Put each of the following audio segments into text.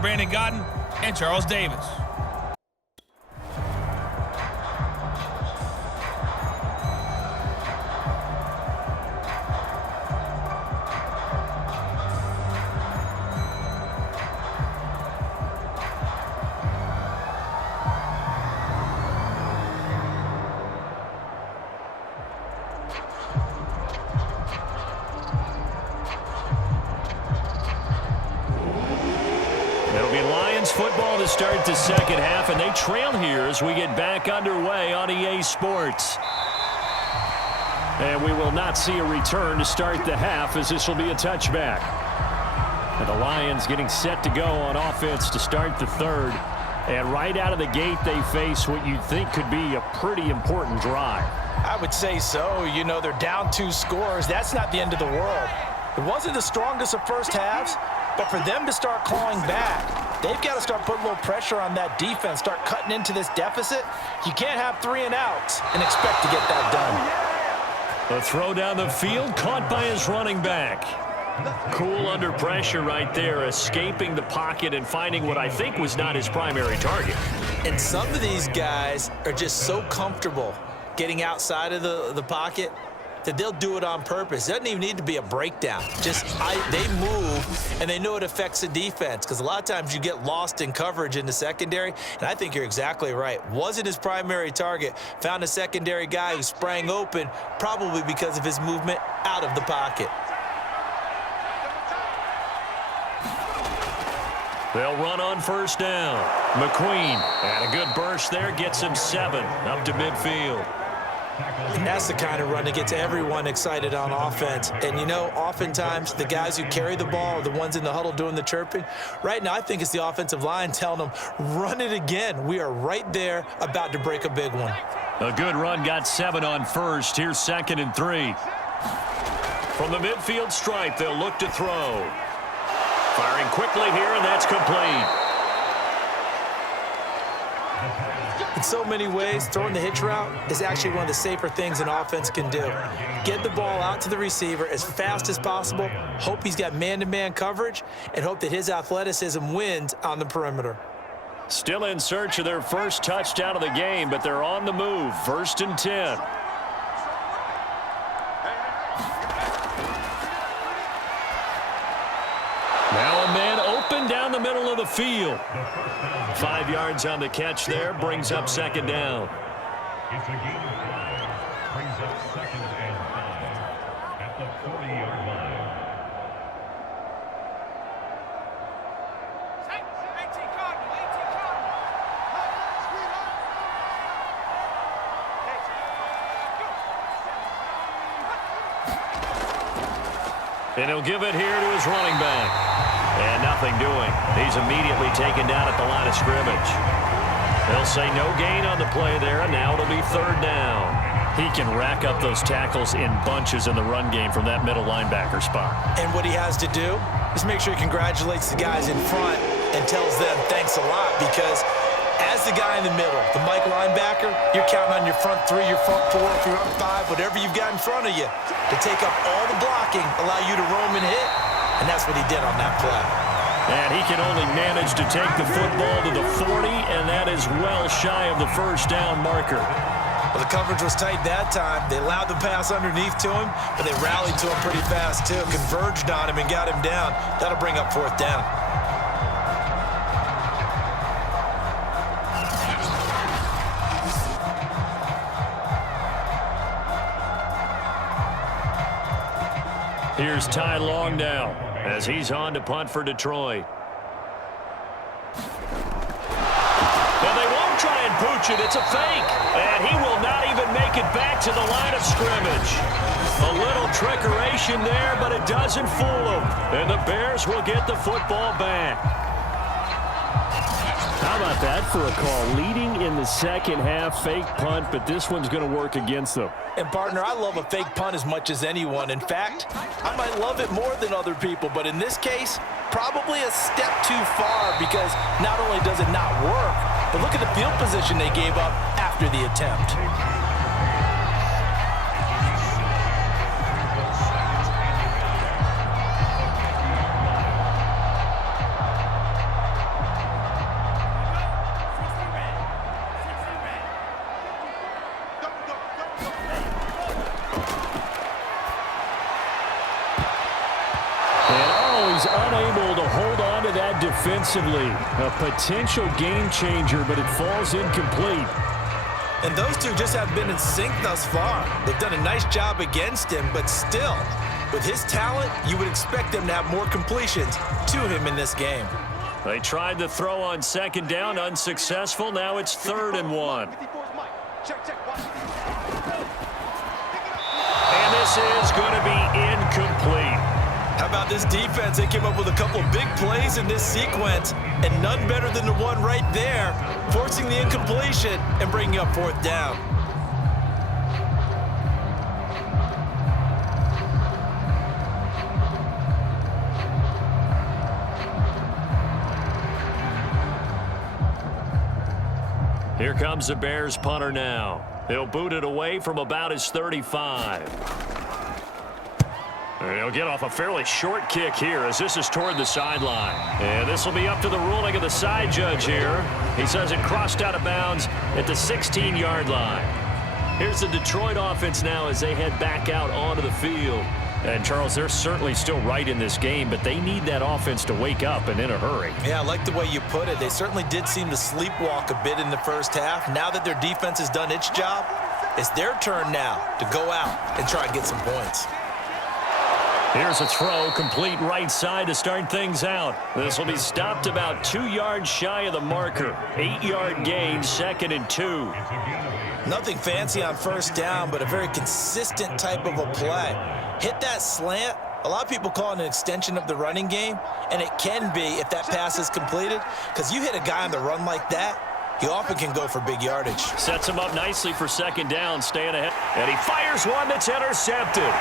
Brandon Gaudin and Charles Davis. It'll be Lions football to start the second half, and they trail here as we get back underway on EA Sports. And we will not see a return to start the half, as this will be a touchback. And the Lions getting set to go on offense to start the third. And right out of the gate, they face what you'd think could be a pretty important drive. I would say so. You know, they're down 2 scores. That's not the end of the world. It wasn't the strongest of first halves, but for them to start clawing back, they've got to start putting a little pressure on that defense, start cutting into this deficit. You can't have 3 and outs and expect to get that done. The throw down the field, caught by his running back. Cool under pressure right there, escaping the pocket and finding what I think was not his primary target. And some of these guys are just so comfortable getting outside of the pocket that they'll do it on purpose. It doesn't even need to be a breakdown. They move, and they know it affects the defense, because a lot of times you get lost in coverage in the secondary, and I think you're exactly right. Wasn't his primary target. Found a secondary guy who sprang open, probably because of his movement out of the pocket. They'll run on first down. McQueen, and a good burst there, gets him 7 up to midfield. And that's the kind of run that gets everyone excited on offense. And, you know, oftentimes the guys who carry the ball are the ones in the huddle doing the chirping. Right now, I think it's the offensive line telling them, run it again. We are right there about to break a big one. A good run, got 7 on first. Here's 2nd and 3. From the midfield stripe, they'll look to throw. Firing quickly here, and that's complete. In so many ways, throwing the hitch route is actually one of the safer things an offense can do. Get the ball out to the receiver as fast as possible, hope he's got man-to-man coverage, and hope that his athleticism wins on the perimeter. Still in search of their first touchdown of the game, but they're on the move. 1st and 10. Now a man open down the middle of the field. 5 yards on the catch there, brings up 2nd down. It's a gain of 5. Brings up 2nd and 5 at the 40-yard line. And he'll give it here to his running back. And nothing doing. He's immediately taken down at the line of scrimmage. They'll say no gain on the play there, and now it'll be 3rd down. He can rack up those tackles in bunches in the run game from that middle linebacker spot. And what he has to do is make sure he congratulates the guys in front and tells them thanks a lot, because as the guy in the middle, the Mike linebacker, you're counting on your front 3, your front 4, your front 5, whatever you've got in front of you to take up all the blocking, allow you to roam and hit. And that's what he did on that play. And he can only manage to take the football to the 40, and that is well shy of the 1st down marker. Well, the coverage was tight that time. They allowed the pass underneath to him, but they rallied to him pretty fast, too. Converged on him and got him down. That'll bring up 4th down. Here's Ty Long now as he's on to punt for Detroit. Now they won't try and pooch it. It's a fake. And he will not even make it back to the line of scrimmage. A little trickeration there, but it doesn't fool him. And the Bears will get the football back. How about that for a call? Leading in the second half, fake punt, but this one's going to work against them. And, partner, I love a fake punt as much as anyone. In fact, I might love it more than other people, but in this case, probably a step too far, because not only does it not work, but look at the field position they gave up after the attempt. defensively. A potential game changer, but it falls incomplete. And those two just have been in sync thus far. They've done a nice job against him, but still, with his talent, you would expect them to have more completions to him in this game. They tried the throw on second down, unsuccessful. Now it's 3rd and 1. And this is going to be incomplete. How about this defense? They came up with a couple big plays in this sequence, and none better than the one right there, forcing the incompletion and bringing up 4th down. Here comes the Bears punter now. He'll boot it away from about his 35. And he'll get off a fairly short kick here as this is toward the sideline. And this will be up to the ruling of the side judge here. He says it crossed out of bounds at the 16-yard line. Here's the Detroit offense now as they head back out onto the field. And, Charles, they're certainly still right in this game, but they need that offense to wake up and in a hurry. Yeah, I like the way you put it. They certainly did seem to sleepwalk a bit in the first half. Now that their defense has done its job, it's their turn now to go out and try and get some points. Here's a throw, complete right side to start things out. This will be stopped about 2 yards shy of the marker. 8-yard gain, 2nd and 2. Nothing fancy on 1st down, but a very consistent type of a play. Hit that slant. A lot of people call it an extension of the running game, and it can be if that pass is completed, because you hit a guy on the run like that, he often can go for big yardage. Sets him up nicely for 2nd down, staying ahead. And he fires one that's intercepted.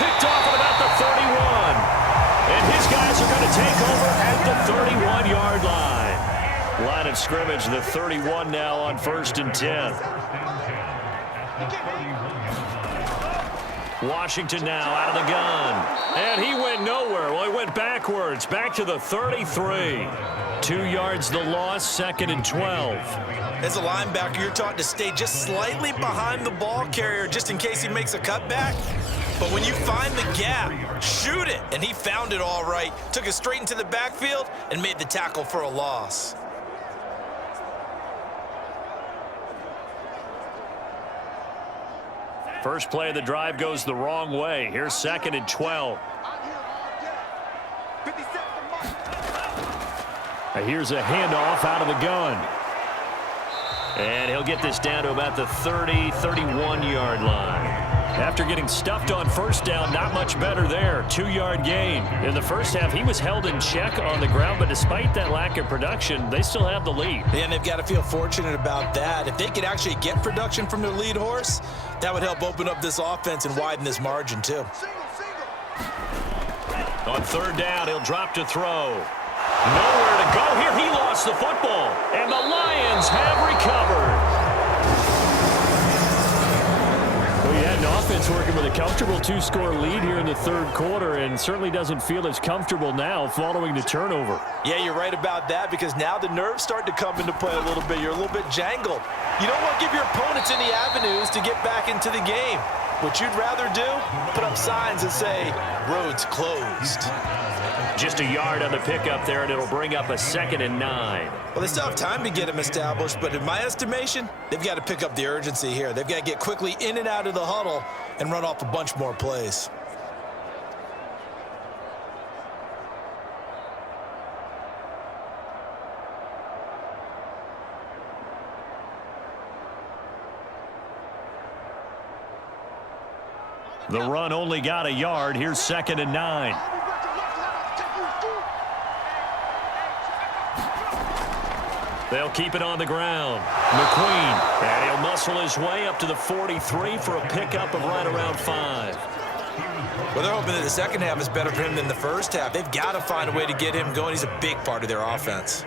Picked off at about the 31. And his guys are going to take over at the 31-yard line. Line of scrimmage, the 31 now on 1st and 10. Washington now out of the gun. And he went nowhere. Well, he went backwards, back to the 33. 2 yards the loss, 2nd and 12. As a linebacker, you're taught to stay just slightly behind the ball carrier just in case he makes a cutback. But when you find the gap, shoot it. And he found it all right. Took it straight into the backfield and made the tackle for a loss. First play of the drive goes the wrong way. Here's 2nd and 12. Here's a handoff out of the gun. And he'll get this down to about the 30, 31-yard line. After getting stuffed on 1st down, not much better there. 2-yard gain. In the first half, he was held in check on the ground, but despite that lack of production, they still have the lead. Yeah, and they've got to feel fortunate about that. If they could actually get production from their lead horse, that would help open up this offense and widen this margin, too. On 3rd down, he'll drop to throw. Nowhere to go here. He lost the football, and the Lions have recovered. Well, you had an offense working with a comfortable 2-score lead here in the 3rd quarter, and certainly doesn't feel as comfortable now following the turnover. Yeah, you're right about that, because now the nerves start to come into play a little bit. You're a little bit jangled. You don't want to give your opponents any avenues to get back into the game. What you'd rather do, put up signs that say, roads closed. Just a yard on the pickup there, and it'll bring up a 2nd and 9. Well, they still have time to get them established, but in my estimation, they've got to pick up the urgency here. They've got to get quickly in and out of the huddle and run off a bunch more plays. The run only got a yard. Here's 2nd and 9. They'll keep it on the ground. McQueen, and he'll muscle his way up to the 43 for a pickup of right around 5. Well, they're hoping that the second half is better for him than the first half. They've got to find a way to get him going. He's a big part of their offense.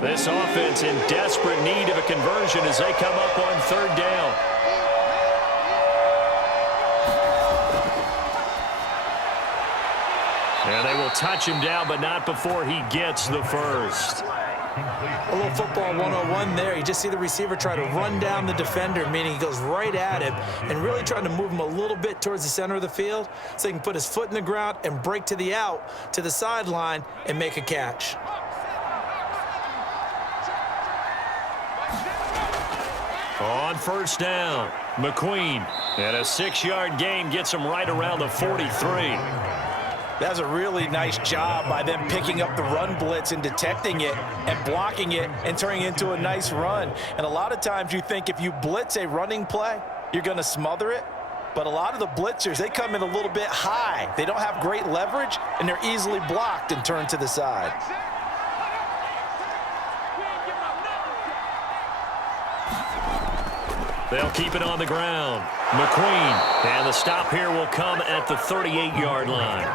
This offense in desperate need of a conversion as they come up on 3rd down. And they will touch him down, but not before he gets the first. A little football 101 there. You just see the receiver try to run down the defender, meaning he goes right at him and really trying to move him a little bit towards the center of the field so he can put his foot in the ground and break to the out, to the sideline, and make a catch. On first down, McQueen. And a 6-yard gain gets him right around the 43. That's a really nice job by them picking up the run blitz and detecting it and blocking it and turning it into a nice run. And a lot of times you think if you blitz a running play, you're going to smother it. But a lot of the blitzers, they come in a little bit high. They don't have great leverage, and they're easily blocked and turned to the side. They'll keep it on the ground. McQueen. And the stop here will come at the 38-yard line.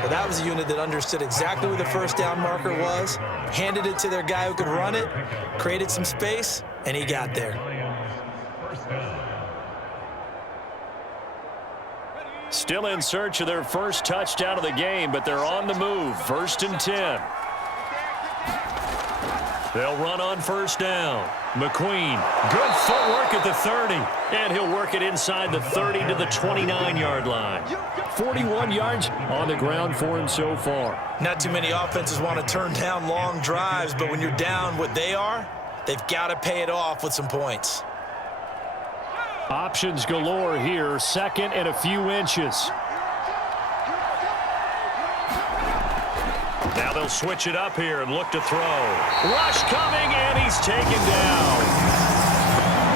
Well, that was a unit that understood exactly where the first down marker was, handed it to their guy who could run it, created some space, and he got there. Still in search of their first touchdown of the game, but they're on the move. 1st and 10. They'll run on first down. McQueen, good footwork at the 30. And he'll work it inside the 30 to the 29-yard line. 41 yards on the ground for him so far. Not too many offenses want to turn down long drives, but when you're down what they are, they've got to pay it off with some points. Options galore here. 2nd and a few inches. Now they'll switch it up here and look to throw. Rush coming, and he's taken down.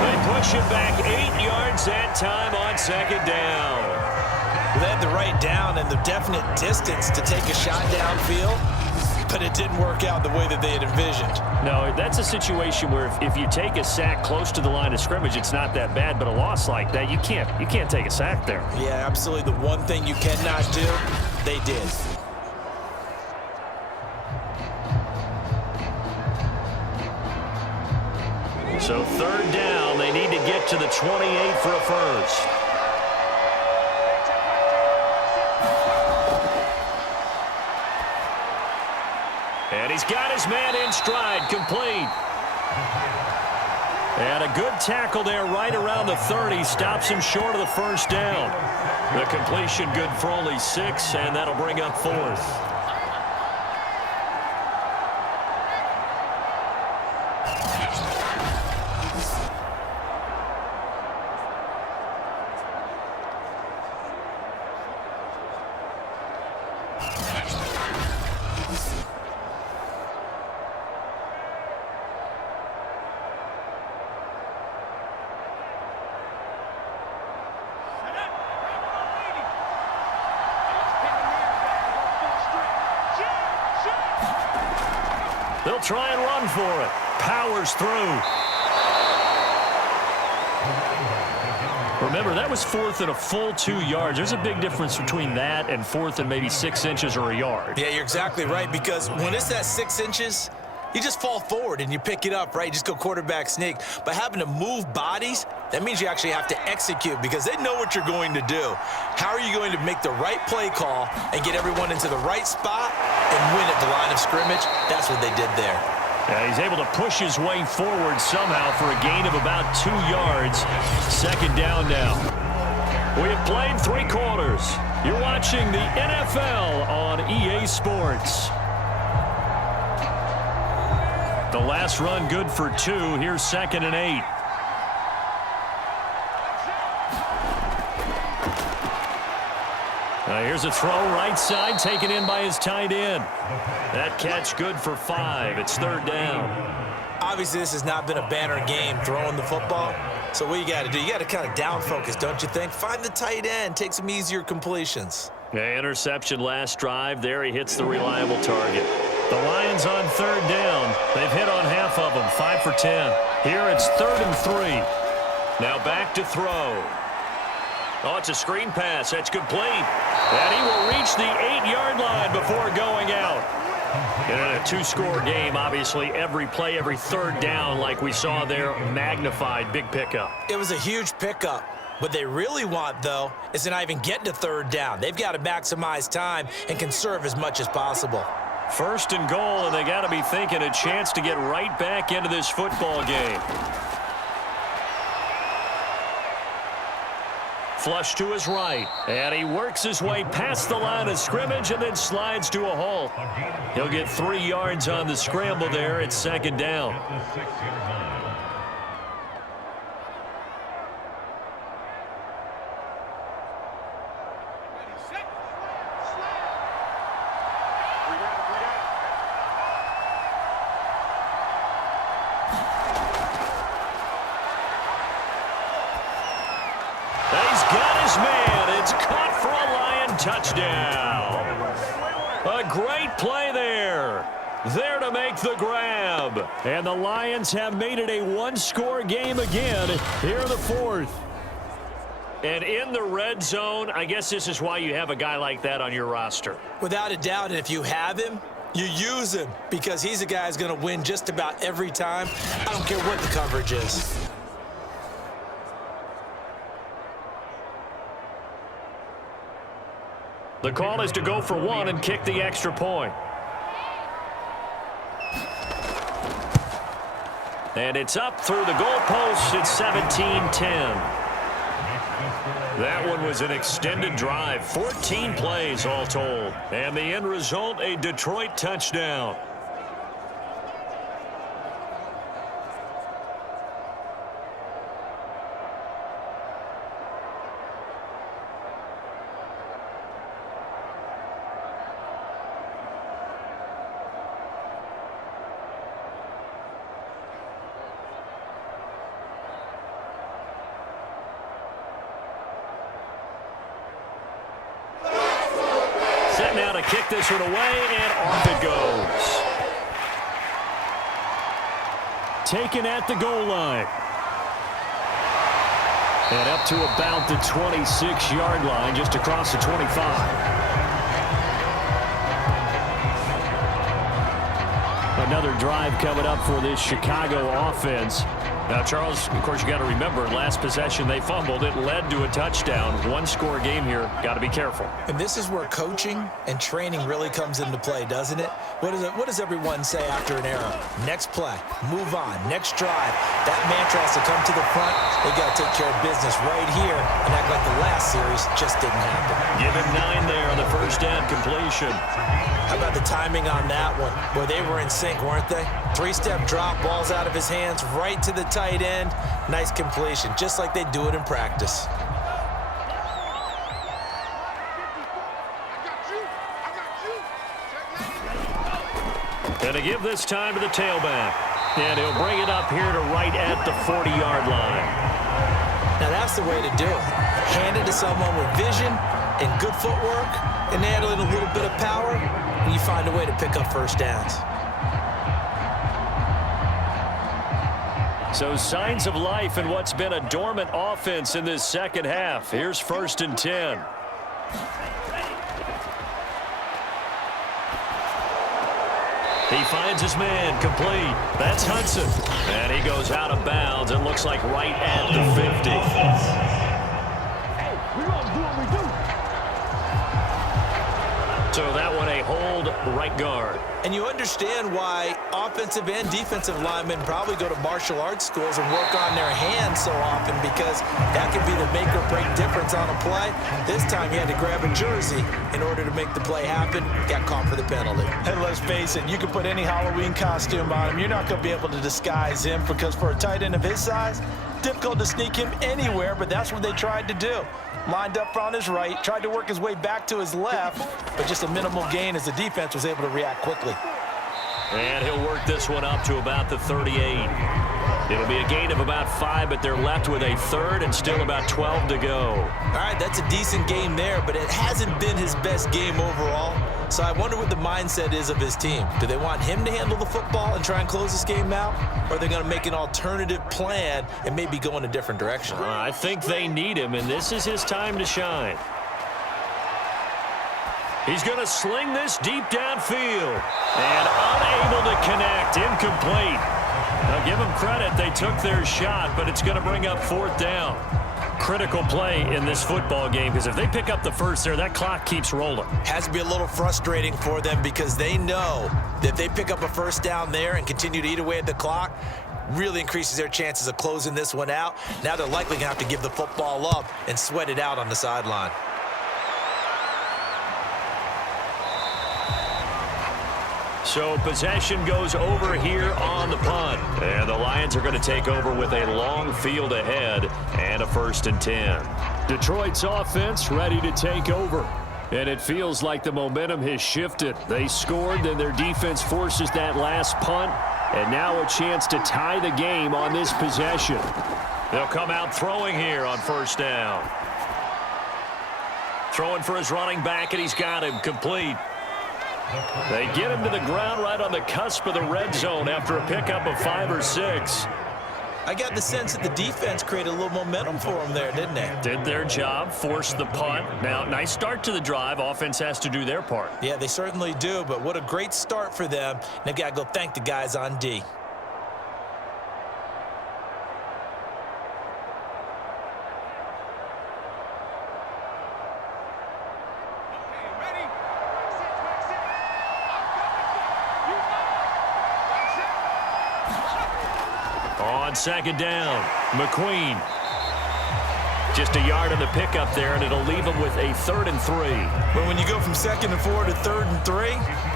They push it back 8 yards that time on 2nd down. They had the right down and the definite distance to take a shot downfield, but it didn't work out the way that they had envisioned. No, that's a situation where if you take a sack close to the line of scrimmage, it's not that bad, but a loss like that, you can't take a sack there. Yeah, absolutely. The one thing you cannot do, they did. So 3rd down, they need to get to the 28 for a first. And he's got his man in stride, complete. And a good tackle there right around the 30, stops him short of the first down. The completion good for only 6, and that'll bring up 4th. They'll try and run for it. Powers through. Remember, that was 4th and a full 2 yards. There's a big difference between that and 4th and maybe 6 inches or a yard. Yeah, you're exactly right, because when it's that 6 inches, you just fall forward and you pick it up, right? You just go quarterback sneak. But having to move bodies, that means you actually have to execute because they know what you're going to do. How are you going to make the right play call and get everyone into the right spot and win at the line of scrimmage? That's what they did there. Yeah, he's able to push his way forward somehow for a gain of about 2 yards. 2nd down now. We have played 3 quarters. You're watching the NFL on EA Sports. The last run good for 2. Here's 2nd and 8. Here's a throw right side, taken in by his tight end. That catch good for 5. It's 3rd down. Obviously, this has not been a banner game throwing the football. So what you got to do, you got to kind of down focus, don't you think? Find the tight end, take some easier completions. Yeah, interception last drive. There he hits the reliable target. The Lions on 3rd down. They've hit on half of them, 5 for 10. Here it's 3rd and 3. Now back to throw. Oh, it's a screen pass. That's complete. And he will reach the 8-yard line before going out. In a 2-score game, obviously, every play, every 3rd down, like we saw there, magnified, big pickup. It was a huge pickup. What they really want, though, is to not even get to third down. They've got to maximize time and conserve as much as possible. First and goal, and they got to be thinking a chance to get right back into this football game. Flush to his right, and he works his way past the line of scrimmage and then slides to a halt. He'll get 3 yards on the scramble there. It's second down. At the 6-yard line. He's got his man. It's caught for a Lion touchdown. A great play there. There to make the grab. And the Lions have made it a one-score game again here in the fourth. And in the red zone, I guess this is why you have a guy like that on your roster. Without a doubt, and if you have him, you use him because he's a guy who's going to win just about every time. I don't care what the coverage is. The call is to go for one and kick the extra point. And it's up through the goalpost. It's 17-10. That one was an extended drive, 14 plays all told. And the end result, a Detroit touchdown. Now to kick this one away, and off it goes. Taken at the goal line. And up to about the 26-yard line, just across the 25. Another drive coming up for this Chicago offense. Now, Charles, of course, you got to remember, last possession they fumbled. It led to a touchdown. One-score game here. Got to be careful. And this is where coaching and training really comes into play, doesn't it? What does everyone say after an error? Next play, move on, next drive. That mantra has to come to the front. They got to take care of business right here and act like the last series just didn't happen. Give him 9 there on the first down completion. How about the timing on that one? Boy, they were in sync, weren't they? 3-step drop, balls out of his hands, right to the tight end. Nice completion, just like they do it in practice. And to give this time to the tailback. And he'll bring it up here to right at the 40-yard line. Now that's the way to do it. Hand it to someone with vision and good footwork and add in a little bit of power, and you find a way to pick up first downs. So signs of life in what's been a dormant offense in this second half. Here's 1st and 10. He finds his man, complete. That's Hudson. And he goes out of bounds. It looks like right at the 50. So that one a hold right guard. And you understand why offensive and defensive linemen probably go to martial arts schools and work on their hands so often, because that can be the make or break difference on a play. This time he had to grab a jersey in order to make the play happen. Got caught for the penalty. And let's face it, you can put any Halloween costume on him. You're not going to be able to disguise him, because for a tight end of his size, difficult to sneak him anywhere, but that's what they tried to do. Lined up on his right, tried to work his way back to his left, but just a minimal gain as the defense was able to react quickly. And he'll work this one up to about the 38. It'll be a gain of about 5, but they're left with a third and still about 12 to go. All right, that's a decent game there, but it hasn't been his best game overall. So I wonder what the mindset is of his team. Do they want him to handle the football and try and close this game out? Or are they going to make an alternative plan and maybe go in a different direction? I think they need him, and this is his time to shine. He's going to sling this deep downfield. And unable to connect, incomplete. Now give them credit, they took their shot, but it's going to bring up 4th down. critical play in this football game because if they pick up the first there, that clock keeps rolling. Has to be a little frustrating for them because they know that if they pick up a first down there and continue to eat away at the clock, really increases their chances of closing this one out. Now they're likely going to have to give the football up and sweat it out on the sideline. So possession goes over here on the punt. And the Lions are going to take over with a long field ahead and a 1st and 10. Detroit's offense ready to take over. And it feels like the momentum has shifted. They scored, then their defense forces that last punt. And now a chance to tie the game on this possession. They'll come out throwing here on 1st down. Throwing for his running back, and he's got him complete. They get him to the ground right on the cusp of the red zone after a pickup of 5 or 6. I got the sense that the defense created a little momentum for them there, didn't they? Did their job, forced the punt. Now, nice start to the drive. Offense has to do their part. Yeah, they certainly do, but what a great start for them. They've got to go thank the guys on D. On 2nd down, McQueen. Just a yard on the pickup there, and it'll leave him with a 3rd and 3. But when you go from 2nd and 4 to 3rd and 3,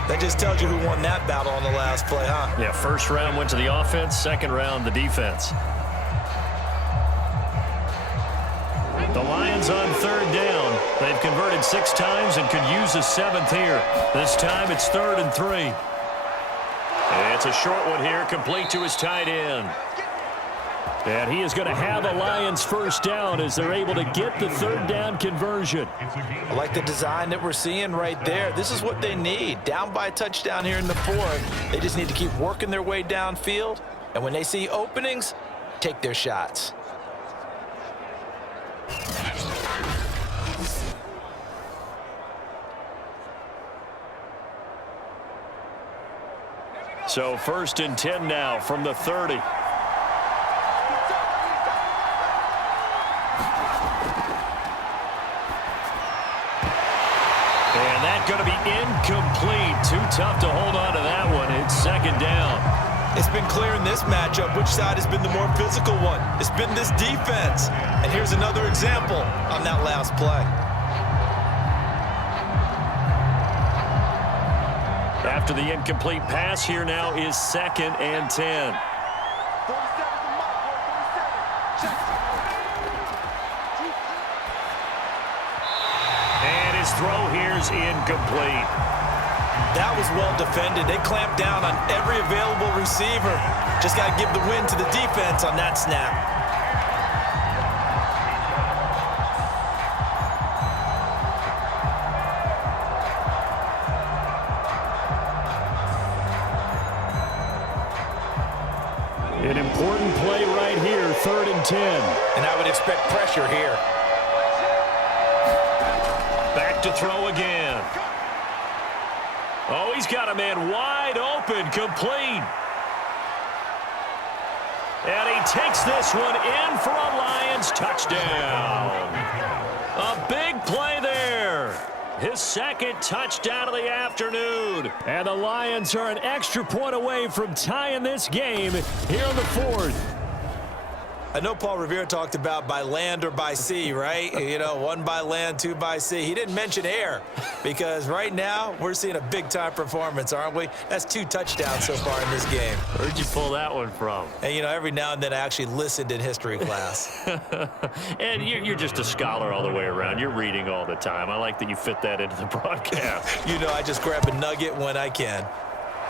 that just tells you who won that battle on the last play, huh? Yeah, first round went to the offense, second round the defense. The Lions on 3rd down. They've converted 6 times and could use a 7th here. This time it's 3rd and 3. It's a short one here, complete to his tight end. And he is going to have a Lions first down as they're able to get the 3rd down conversion. I like the design that we're seeing right there. This is what they need. Down by a touchdown here in the 4th. They just need to keep working their way downfield. And when they see openings, take their shots. So 1st and 10 now from the 30. And that's going to be incomplete. Too tough to hold on to that one. It's 2nd down. It's been clear in this matchup which side has been the more physical one. It's been this defense. And here's another example on that last play. After the incomplete pass, here now is 2nd and 10. And his throw here's incomplete. That was well defended. They clamped down on every available receiver. Just got to give the win to the defense on that snap. An important play right here, 3rd and 10. And I would expect pressure here. Back to throw again. Oh, he's got a man wide open, complete. And he takes this one in for a Lions touchdown. A big play there. His 2nd touchdown of the afternoon. And the Lions are an extra point away from tying this game here in the 4th. I know Paul Revere talked about by land or by sea, right? You know, 1 by land, 2 by sea. He didn't mention air because right now we're seeing a big-time performance, aren't we? That's 2 touchdowns so far in this game. Where'd you pull that one from? And, you know, every now and then I actually listened in history class. And you're just a scholar all the way around. You're reading all the time. I like that you fit that into the broadcast. You know, I just grab a nugget when I can.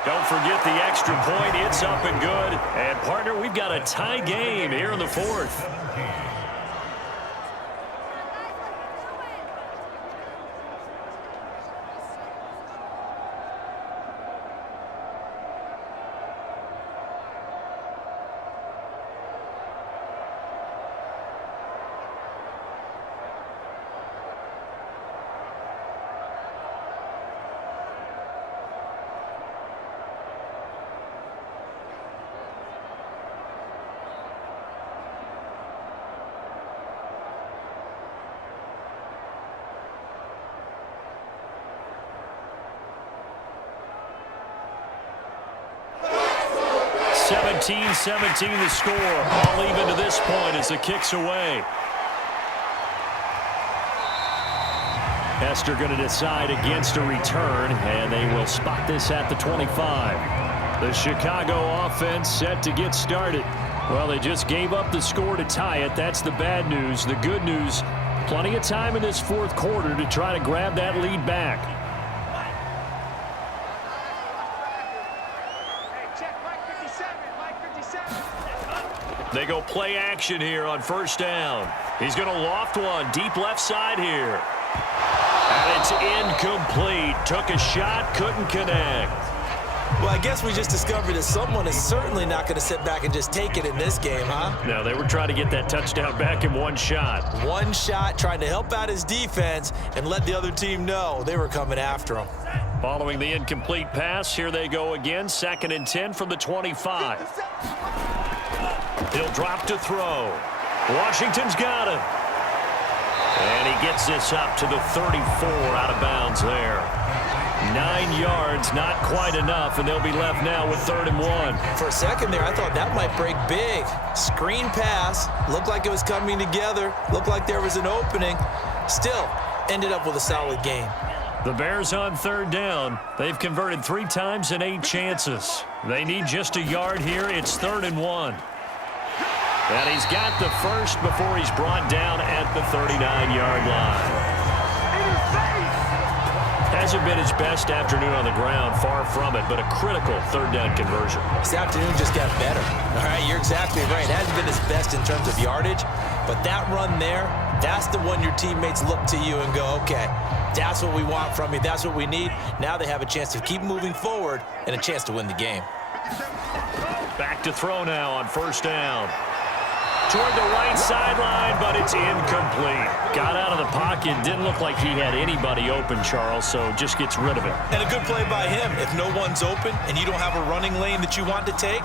Don't forget the extra point. It's up and good. And, partner, we've got a tie game here in the 4th. 17-17 the score. All even to this point as the kick's away. Hester going to decide against a return, and they will spot this at the 25. The Chicago offense set to get started. Well, they just gave up the score to tie it. That's the bad news. The good news, plenty of time in this fourth quarter to try to grab that lead back. They go play action here on first down. He's going to loft one deep left side here. And it's incomplete. Took a shot, couldn't connect. Well, I guess we just discovered that someone is certainly not going to sit back and just take it in this game, huh? No, they were trying to get that touchdown back in one shot. One shot, trying to help out his defense and let the other team know they were coming after him. Following the incomplete pass, here they go again. 2nd and 10 from the 25. He'll drop to throw. Washington's got him. And he gets this up to the 34 out of bounds there. 9 yards, not quite enough, and they'll be left now with 3rd and 1. For a second there, I thought that might break big. Screen pass, looked like it was coming together, looked like there was an opening. Still, ended up with a solid game. The Bears on 3rd down. They've converted 3 times in 8 chances. They need just a yard here. It's 3rd and 1. And he's got the first before he's brought down at the 39-yard line. Hasn't been his best afternoon on the ground, far from it, but a critical 3rd down conversion. This afternoon just got better. All right, you're exactly right. It hasn't been his best in terms of yardage, but that run there, that's the one your teammates look to you and go, okay, that's what we want from you. That's what we need. Now they have a chance to keep moving forward and a chance to win the game. Back to throw now on 1st down. Toward the right sideline, but it's incomplete. Got out of the pocket. Didn't look like he had anybody open, Charles, so just gets rid of it. And a good play by him. If no one's open and you don't have a running lane that you want to take,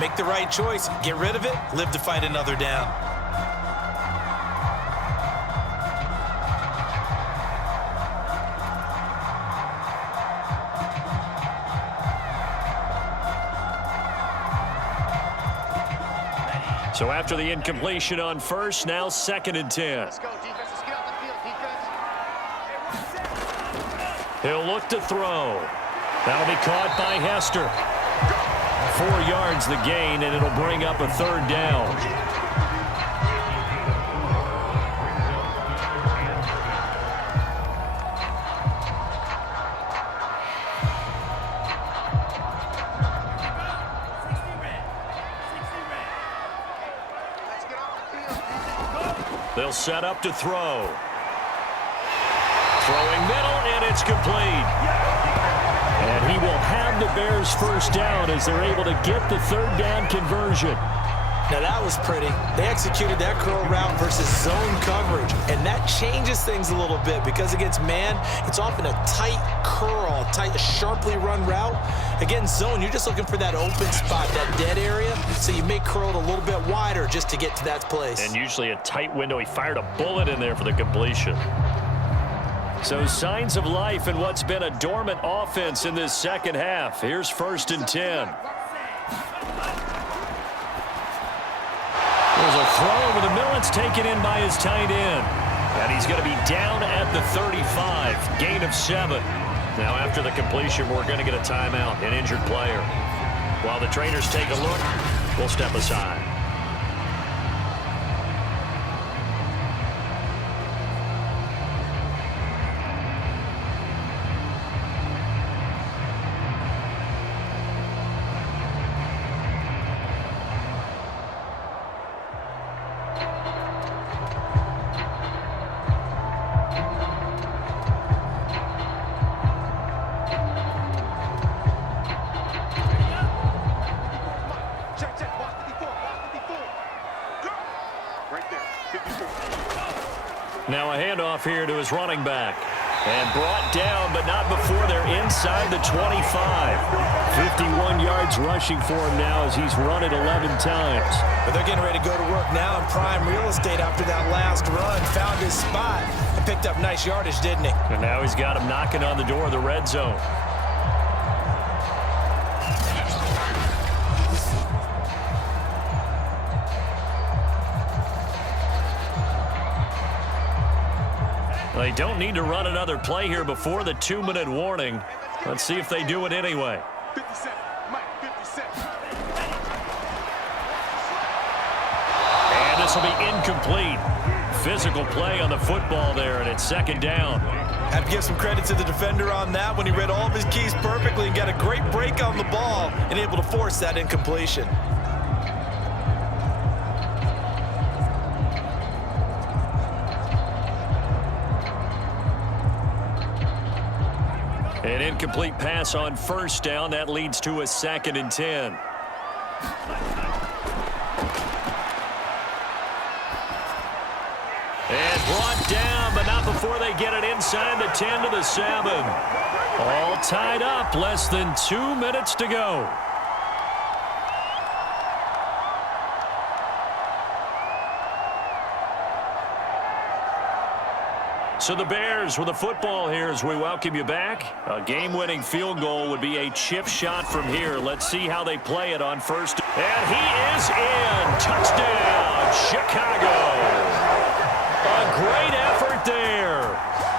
make the right choice. Get rid of it. Live to fight another down. So after the incompletion on 1st, now 2nd and 10. Let's go, defense. Let's get off the field, defense. He'll look to throw. That'll be caught by Hester. 4 yards the gain, and it'll bring up a 3rd down. They'll set up to throw. Throwing middle, and it's complete. And he will have the Bears first down as they're able to get the 3rd down conversion. Now that was pretty. They executed that curl route versus zone coverage, and that changes things a little bit because against man, it's often a tight curl, tight, sharply run route. Against zone, you're just looking for that open spot, that dead area, so you may curl it a little bit wider just to get to that place. And usually a tight window. He fired a bullet in there for the completion. So signs of life in what's been a dormant offense in this second half. Here's 1st and 10. There's a throw over the middle. It's taken in by his tight end. And he's going to be down at the 35. Gain of 7. Now after the completion, we're going to get a timeout, an injured player. While the trainers take a look, we'll step aside. Now a handoff here to his running back. And brought down, but not before they're inside the 25. 51 yards rushing for him now as he's run it 11 times. But they're getting ready to go to work now in prime real estate after that last run. Found his spot and picked up nice yardage, didn't he? And now he's got him knocking on the door of the red zone. They don't need to run another play here before the 2-minute warning. Let's see if they do it anyway. 57, Mike, 57. And this will be incomplete. Physical play on the football there, and it's second down. Have to give some credit to the defender on that when he read all of his keys perfectly and got a great break on the ball and able to force that incompletion. An incomplete pass on first down. That leads to a 2nd and 10. And brought down, but not before they get it inside the 10 to the 7. All tied up, less than 2 minutes to go. So the Bears with the football here as we welcome you back. A game-winning field goal would be a chip shot from here. Let's see how they play it on first. And he is in. Touchdown, Chicago. A great effort there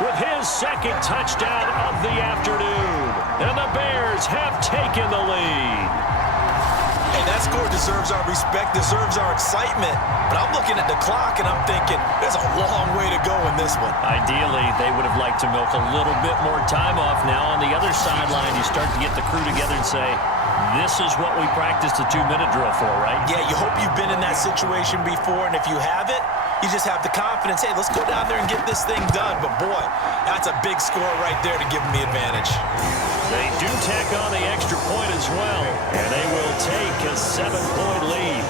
with his 2nd touchdown of the afternoon. And the Bears have taken the lead. Hey, that score deserves our respect, deserves our excitement. But I'm looking at the clock and I'm thinking, there's a long way to go in this one. Ideally, they would have liked to milk a little bit more time off. Now on the other sideline, you start to get the crew together and say, this is what we practiced the 2-minute drill for, right? Yeah, you hope you've been in that situation before, and if you haven't, you just have the confidence, hey, let's go down there and get this thing done. But boy, that's a big score right there to give them the advantage. They do tack on the extra point as well, and they will take a 7-point lead.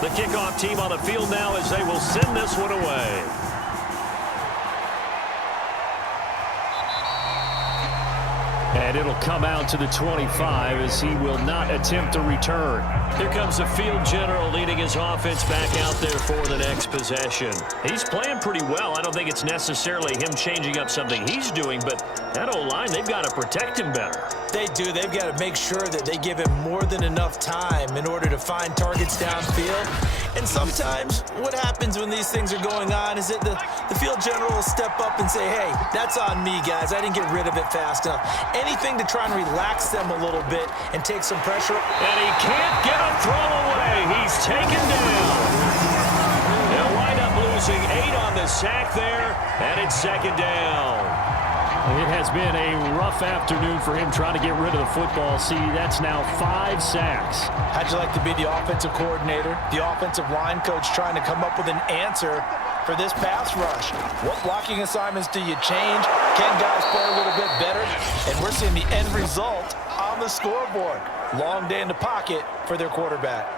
The kickoff team on the field now as they will send this one away. And it'll come out to the 25 as he will not attempt a return. Here comes the field general leading his offense back out there for the next possession. He's playing pretty well. I don't think it's necessarily him changing up something he's doing, but that O-line, they've got to protect him better. They do. They've got to make sure that they give him more than enough time in order to find targets downfield. And sometimes what happens when these things are going on is that the field general will step up and say, hey, that's on me, guys. I didn't get rid of it fast enough. Anything to try and relax them a little bit and take some pressure. And he can't get a throw away. He's taken down. They'll wind up losing 8 on the sack there, and it's 2nd down. It has been a rough afternoon for him trying to get rid of the football. See, that's now 5 sacks. How'd you like to be the offensive coordinator, the offensive line coach trying to come up with an answer for this pass rush? What blocking assignments do you change? Can guys play a little bit better? And we're seeing the end result on the scoreboard. Long day in the pocket for their quarterback.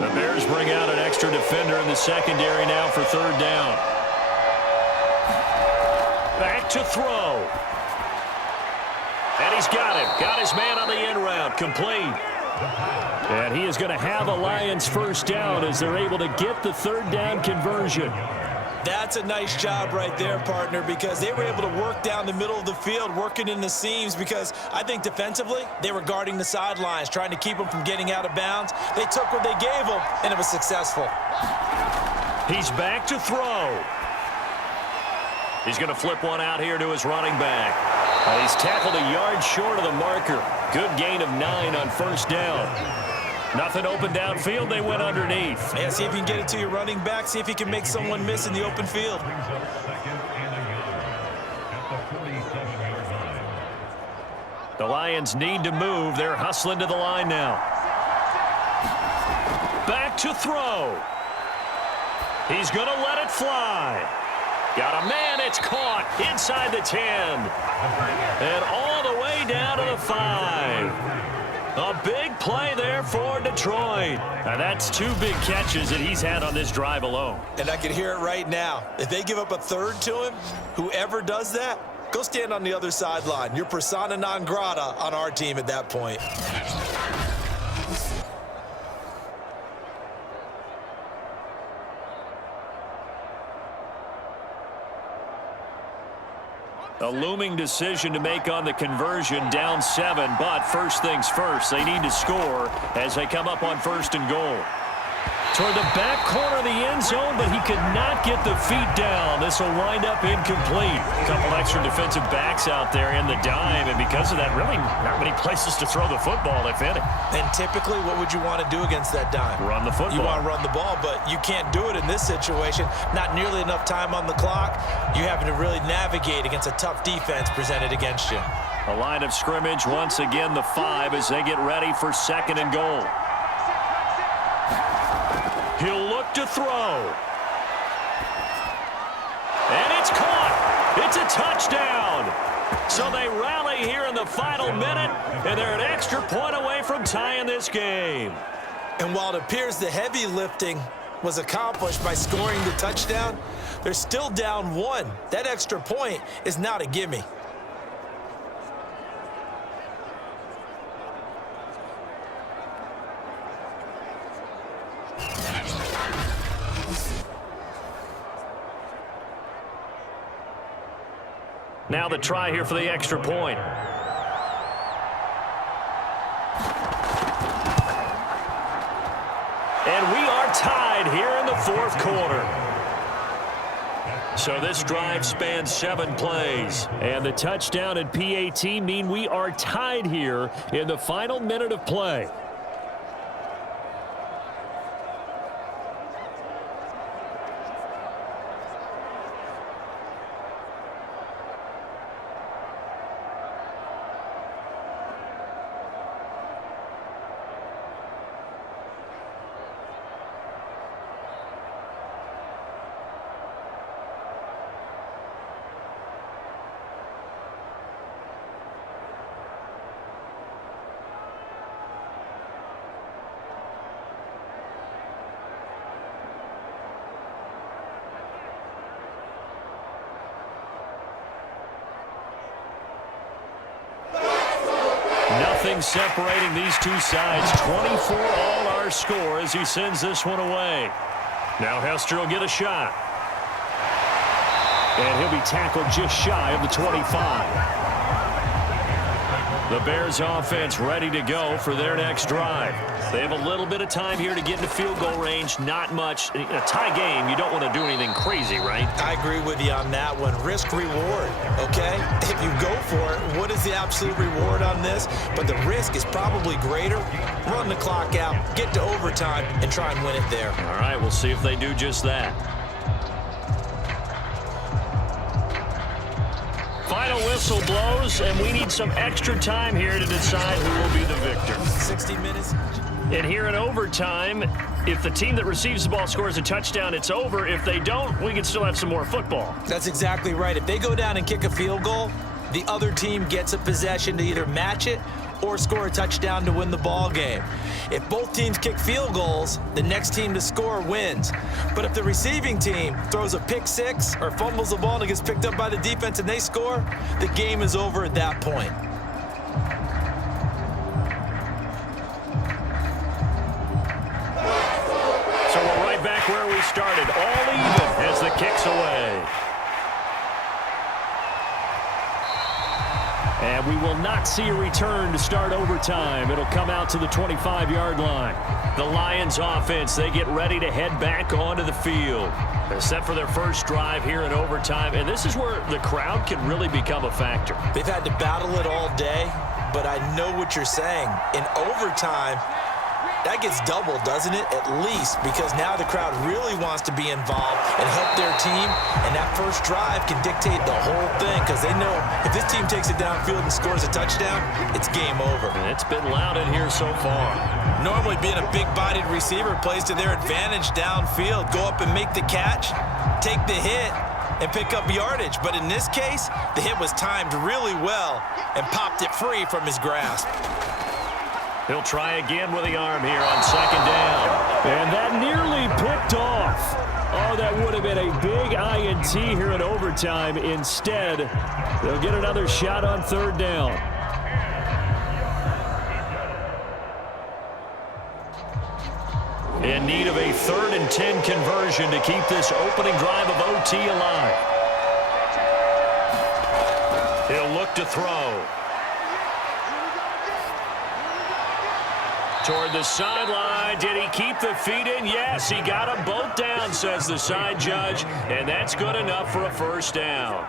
The Bears bring out an extra defender in the secondary now for 3rd down. Back to throw. And he's got him. Got his man on the end route. Complete. And he is going to have a Lions 1st down as they're able to get the 3rd down conversion. That's a nice job right there, partner, because they were able to work down the middle of the field, working in the seams, because I think defensively, they were guarding the sidelines, trying to keep them from getting out of bounds. They took what they gave them, and it was successful. He's back to throw. He's going to flip one out here to his running back. He's tackled a yard short of the marker. Good gain of 9 on 1st down. Nothing open downfield. They went underneath. Yeah, see if you can get it to your running back. See if you can make someone miss in the open field. Brings up 2nd and a yard at the 47-yard line. The Lions need to move. They're hustling to the line now. Back to throw. He's going to let it fly. Got a man. It's caught inside the 10. And all the way down to the 5. A big play there for Detroit. Now that's 2 big catches that he's had on this drive alone. And I can hear it right now. If they give up a third to him, whoever does that, go stand on the other sideline. You're persona non grata on our team at that point. A looming decision to make on the conversion, down 7, but first things first, they need to score as they come up on 1st and goal. Toward the back corner of the end zone, but he could not get the feet down. This will wind up incomplete. A couple extra defensive backs out there in the dime, and because of that, really not many places to throw the football, if any. And typically, what would you want to do against that dime? Run the football. You want to run the ball, but you can't do it in this situation. Not nearly enough time on the clock. You having to really navigate against a tough defense presented against you. A line of scrimmage, once again the 5 as they get ready for 2nd and goal. He'll look to throw. And it's caught. It's a touchdown. So they rally here in the final minute, and they're an extra point away from tying this game. And while it appears the heavy lifting was accomplished by scoring the touchdown, they're still down 1. That extra point is not a gimme. Now the try here for the extra point. And we are tied here in the 4th quarter. So this drive spans 7 plays. And the touchdown and PAT mean we are tied here in the final minute of play. Nothing separating these two sides. 24 all our score as he sends this one away. Now Hester will get a shot. And he'll be tackled just shy of the 25. The Bears offense ready to go for their next drive. They have a little bit of time here to get into field goal range. Not much. In a tie game, you don't want to do anything crazy, right? I agree with you on that one. Risk reward, okay? If you go for it, what is the absolute reward on this? But the risk is probably greater. Run the clock out, get to overtime, and try and win it there. All right, we'll see if they do just that. Final whistle blows, and we need some extra time here to decide who will be the victor. 60 minutes. And here in overtime, if the team that receives the ball scores a touchdown, it's over. If they don't, we can still have some more football. That's exactly right. If they go down and kick a field goal, the other team gets a possession to either match it or score a touchdown to win the ball game. If both teams kick field goals, the next team to score wins. But if the receiving team throws a pick six or fumbles the ball and it gets picked up by the defense and they score, the game is over at that point. So we're right back where we started, all even as the kick's away. And we will not see a return to start overtime. It'll come out to the 25-yard line. The Lions offense, they get ready to head back onto the field. They're set for their first drive here in overtime, and this is where the crowd can really become a factor. They've had to battle it all day, but I know what you're saying. In overtime, That gets doubled, doesn't it? At least, because now the crowd really wants to be involved and help their team, and that first drive can dictate the whole thing because they know if this team takes it downfield and scores a touchdown, it's game over. And it's been loud in here so far. Normally being a big-bodied receiver plays to their advantage downfield. Go up and make the catch, take the hit, and pick up yardage. But in this case, the hit was timed really well and popped it free from his grasp. He'll try again with the arm here on second down. And that nearly picked off. Oh, that would have been a big INT here in overtime. Instead, they'll get another shot on third down. In need of a 3rd and 10 conversion to keep this opening drive of OT alive. He'll look to throw. Toward the sideline. Did he keep the feet in? Yes, he got them both down, says the side judge, and that's good enough for a first down.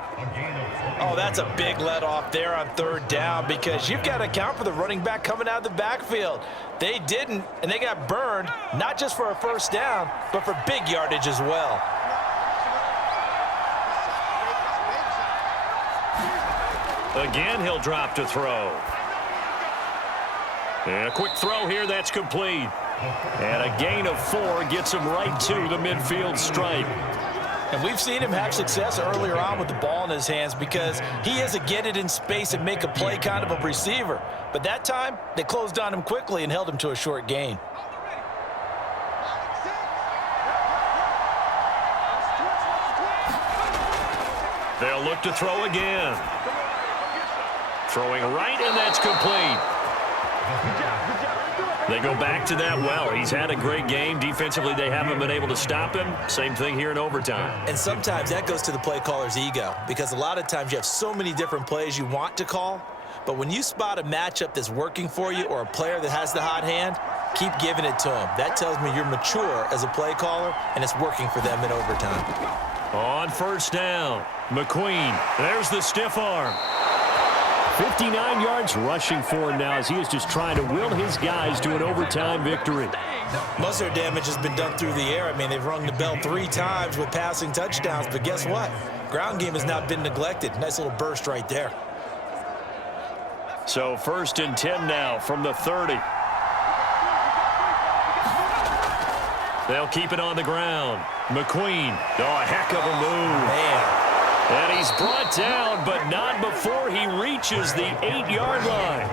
Oh, that's a big let off there on third down because you've got to account for the running back coming out of the backfield. They didn't, and they got burned, not just for a first down, but for big yardage as well. Again, he'll drop to throw. And a quick throw here, that's complete. And a gain of 4 gets him right to the midfield stripe. And we've seen him have success earlier on with the ball in his hands because he is a get it in space and make a play kind of a receiver. But that time, they closed on him quickly and held him to a short gain. They'll look to throw again. Throwing right, and that's complete. They go back to that well. He's had a great game. Defensively, they haven't been able to stop him. Same thing here in overtime. And sometimes that goes to the play caller's ego because a lot of times you have so many different plays you want to call, but when you spot a matchup that's working for you or a player that has the hot hand, keep giving it to him. That tells me you're mature as a play caller, and it's working for them in overtime. On first down, McQueen. There's the stiff arm. 59 yards rushing for him now as he is just trying to will his guys to an overtime victory. Most of their damage has been done through the air. I mean, they've rung the bell 3 times with passing touchdowns, but guess what? Ground game has not been neglected. Nice little burst right there. So 1st and 10 now from the 30. They'll keep it on the ground. McQueen. Oh, a heck of a move. Man. And he's brought down, but not before he reaches the 8-yard line.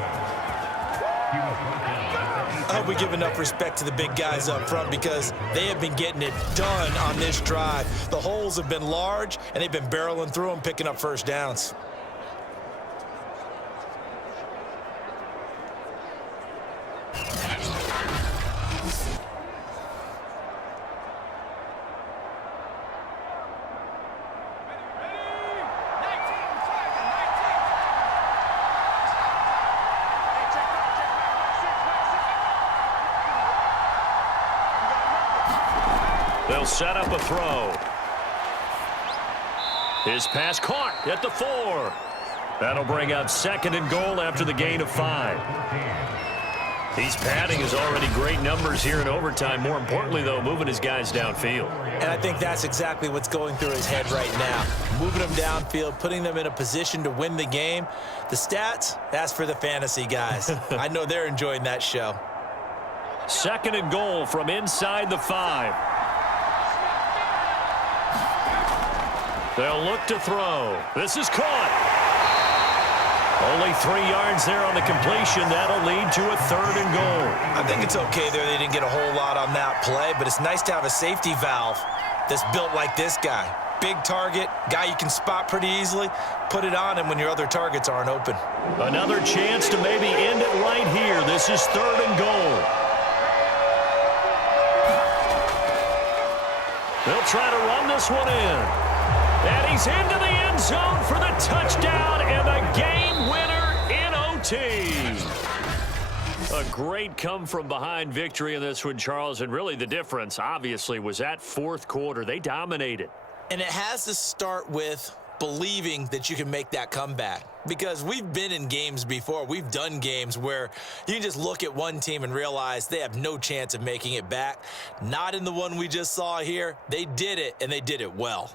I hope we give enough respect to the big guys up front because they have been getting it done on this drive. The holes have been large, and they've been barreling through them, picking up first downs. They'll set up a throw. His pass caught at the 4. That'll bring up 2nd and goal after the gain of 5. He's padding his already great numbers here in overtime. More importantly, though, moving his guys downfield. And I think that's exactly what's going through his head right now. Moving them downfield, putting them in a position to win the game. The stats, that's for the fantasy guys. I know they're enjoying that show. 2nd and goal from inside the 5. They'll look to throw. This is caught. Only 3 yards there on the completion. That'll lead to a 3rd and goal. I think it's okay there. They didn't get a whole lot on that play, but it's nice to have a safety valve that's built like this guy. Big target, guy you can spot pretty easily. Put it on him when your other targets aren't open. Another chance to maybe end it right here. This is 3rd and goal. They'll try to run this one in. And he's into the end zone for the touchdown and the game winner in OT. A great come-from-behind victory in this one, Charles. And really the difference, obviously, was that 4th quarter. They dominated. And it has to start with believing that you can make that comeback. Because we've been in games before. We've done games where you can just look at one team and realize they have no chance of making it back. Not in the one we just saw here. They did it, and they did it well.